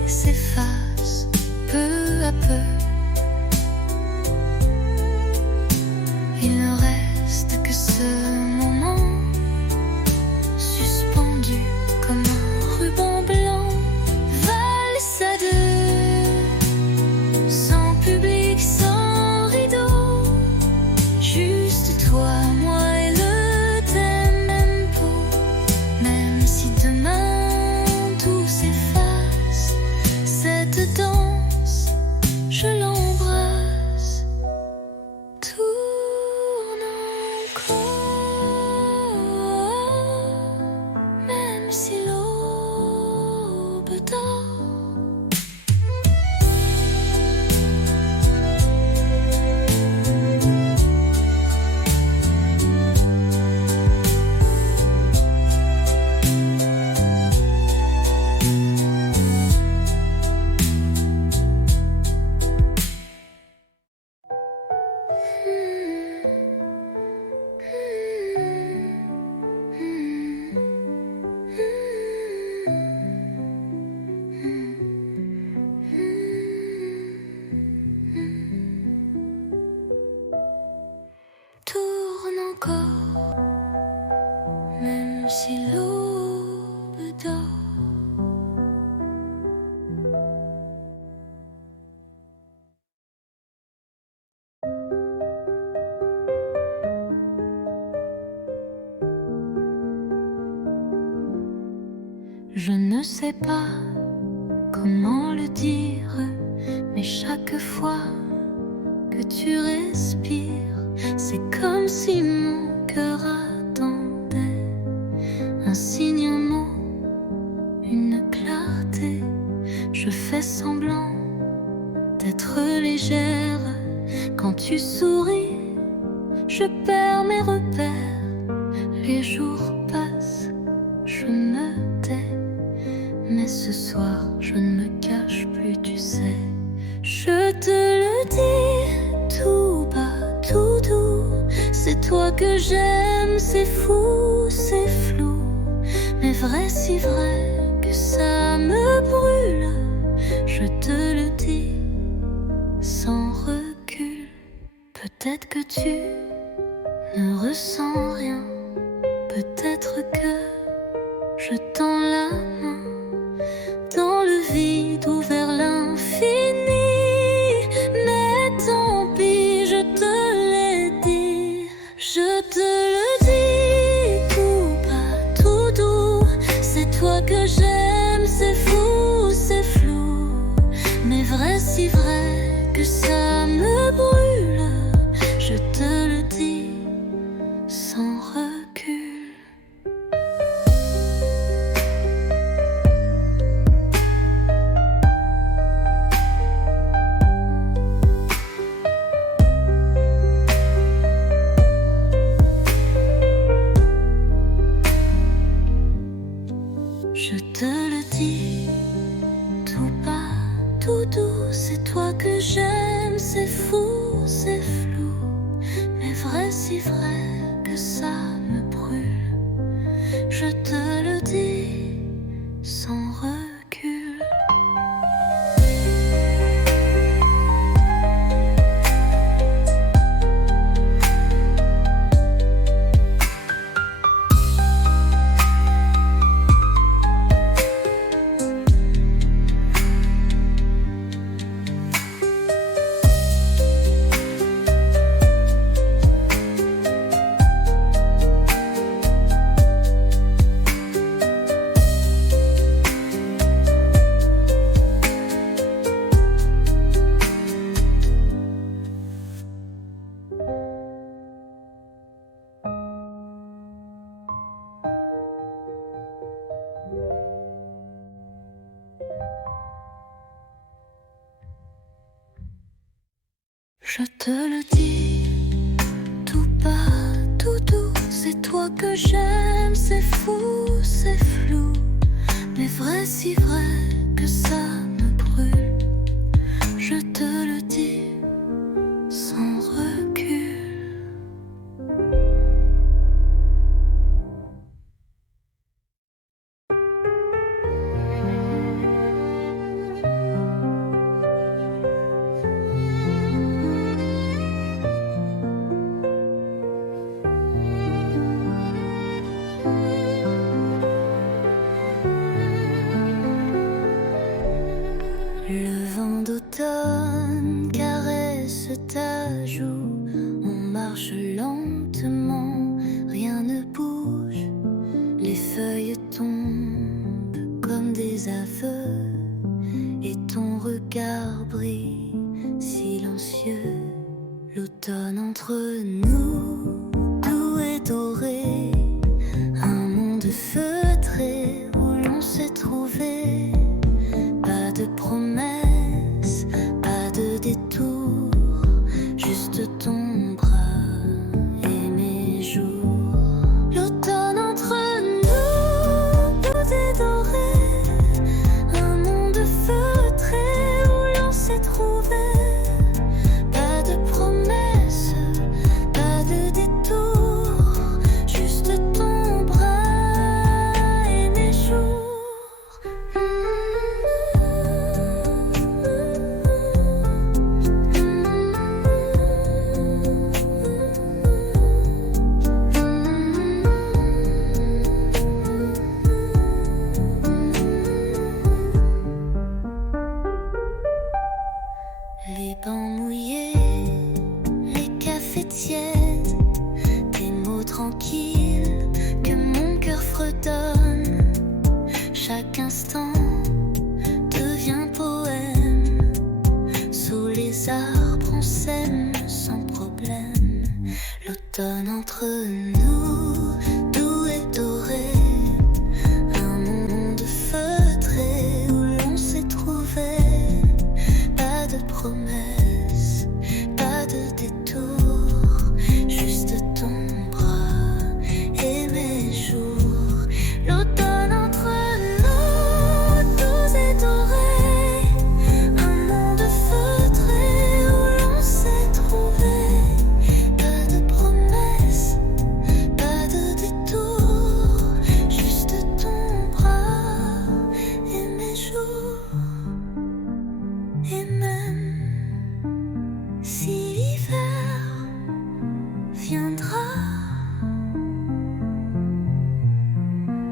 S'efface peu à peu. Il ne reste que ce moment suspendu comme un ruban blanc. Valse à deux, sans public, sans rideau, juste toi, moi et le tempo. Même si demain tout s'efface, cette danse, je l'embrasse. Tourne encore. encore, même si l'aube dort. Je ne sais pas comment le dire, mais chaque fois que tu respires, c'est comme si mon cœur attendait un signe, un mot, une clarté. Je fais semblant d'être légère. Quand tu souris, je perds mes repères. Les jours passent, je me tais. Mais ce soir, je ne me cache plus, tu sais. Je te le dis tout bas, tout doux. C'est toi que j'aime, c'est fou, c'est flou. Mais vrai, si vrai que ça me brûle. Je te le dis sans recul. Peut-être que tu ne ressens rien. Peut-être que je tends la main dans le vide ou vers l'infini. Mais tant pis, je te l'ai dit. Je te le dis tout bas, tout doux. C'est toi que j'aime, c'est fou, c'est flou. Mais vrai, si vrai que ça me brûle. Je te le dis sans recul. Je te le dis tout bas, tout doux. C'est toi que j'aime, c'est fou, c'est flou. Mais vrai, si vrai que ça me brûle. Je te le dis sans recul. Je te le dis tout bas, tout doux. C'est toi que j'aime, c'est fou, c'est flou. Mais vrai, si vrai que ça me brûle. Je te le dis sans recul. Le vent d'automne caresse ta joue. On marche lentement, rien ne bouge. Les feuilles tombent comme des aveux. Et ton regard brille silencieux. L'automne entre nous, doux et doré. Un monde feutré où l'on s'est trouvé. Pas de promesses, pas de détour, juste ton bras et mes jours. L'automne entre nous, tout est doré. Un monde feutré où l'on s'est trouvé. Pas de promesses, pas de détour. L'automne entre nous, doux et doré, un monde feutré où l'on s'est trouvé. Pas de promesses, pas de détour, juste ton bras et mes jours. L'automne entre nous, doux et doré, un monde feutré où l'on s'est trouvé. Pas de promesses, pas de détour, juste ton bras et mes jours. Et même si l'hiver viendra,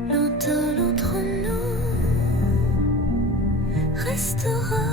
l'automne entre nous restera.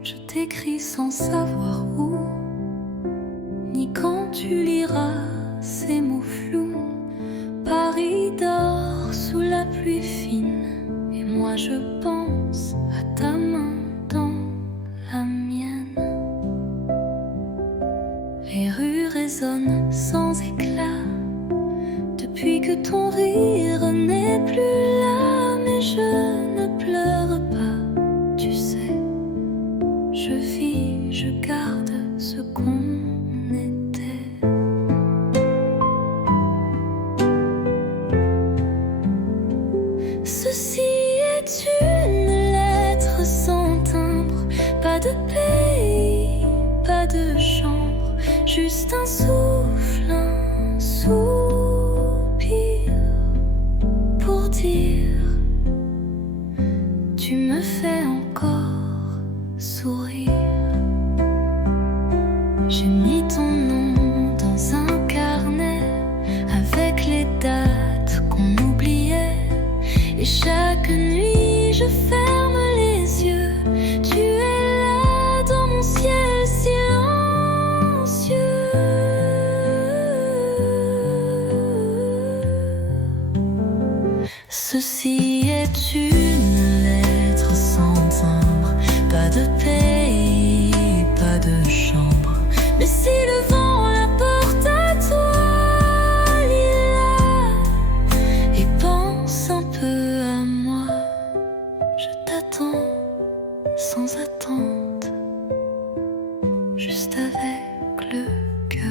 Je t'écris sans savoir où, ni quand tu liras ces mots flous. Paris dort sous la pluie fine, et moi je pense à ta main dans la mienne. Les rues résonnent sans éclat, depuis que ton rire n'est plus là. Mais je ne pleure pas, tu sais. Je vis, je garde ce qu'on était. Ceci est une lettre sans timbre, pas de pays, pas de chambre, juste un souffle, un soupir pour dire tu me fais encore sourire. J'ai mis ton nom dans un carnet avec les dates qu'on oubliait, et chaque nuit je ferme les yeux. Tu es là dans mon ciel silencieux. Ceci est une lettre sans timbre, pas de pays, pas de chambre. Mais si le vent la porte à toi, lis-la et pense un peu à moi. Je t'attends sans attente, juste avec le cœur.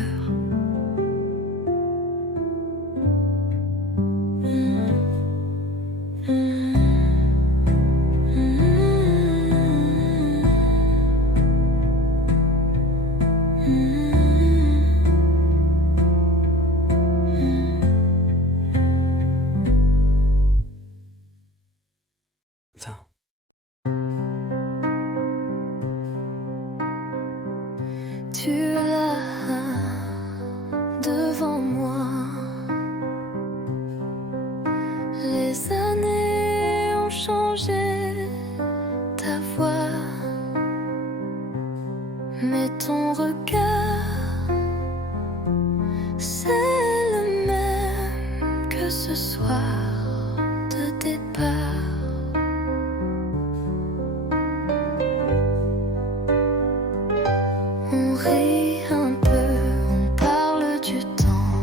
Tu es là devant moi. Les années ont changé ta voix, mais ton regard, c'est le même que ce soir de départ. On rit un peu, on parle du temps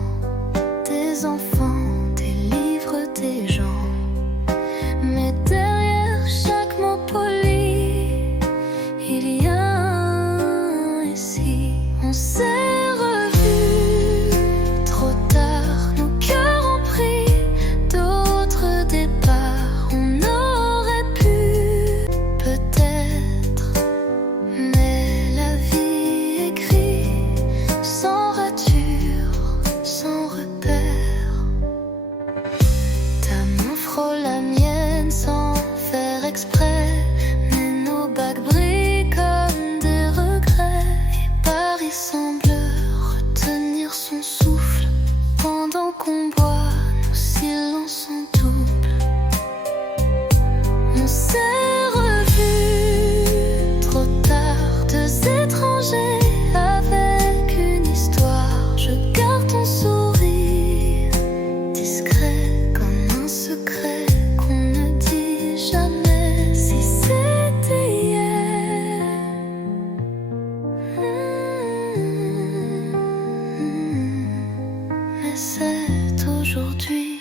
qu'on boit, nos silences en double. On s'est revus trop tard, deux étrangers avec une histoire. Je garde ton sourire, discret comme un secret qu'on ne dit jamais. Si c'était hier, mais c'est aujourd'hui.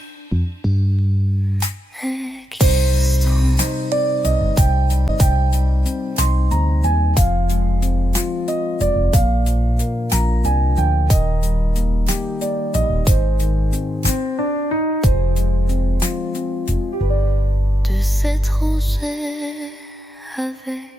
Existant. De s'étranger avec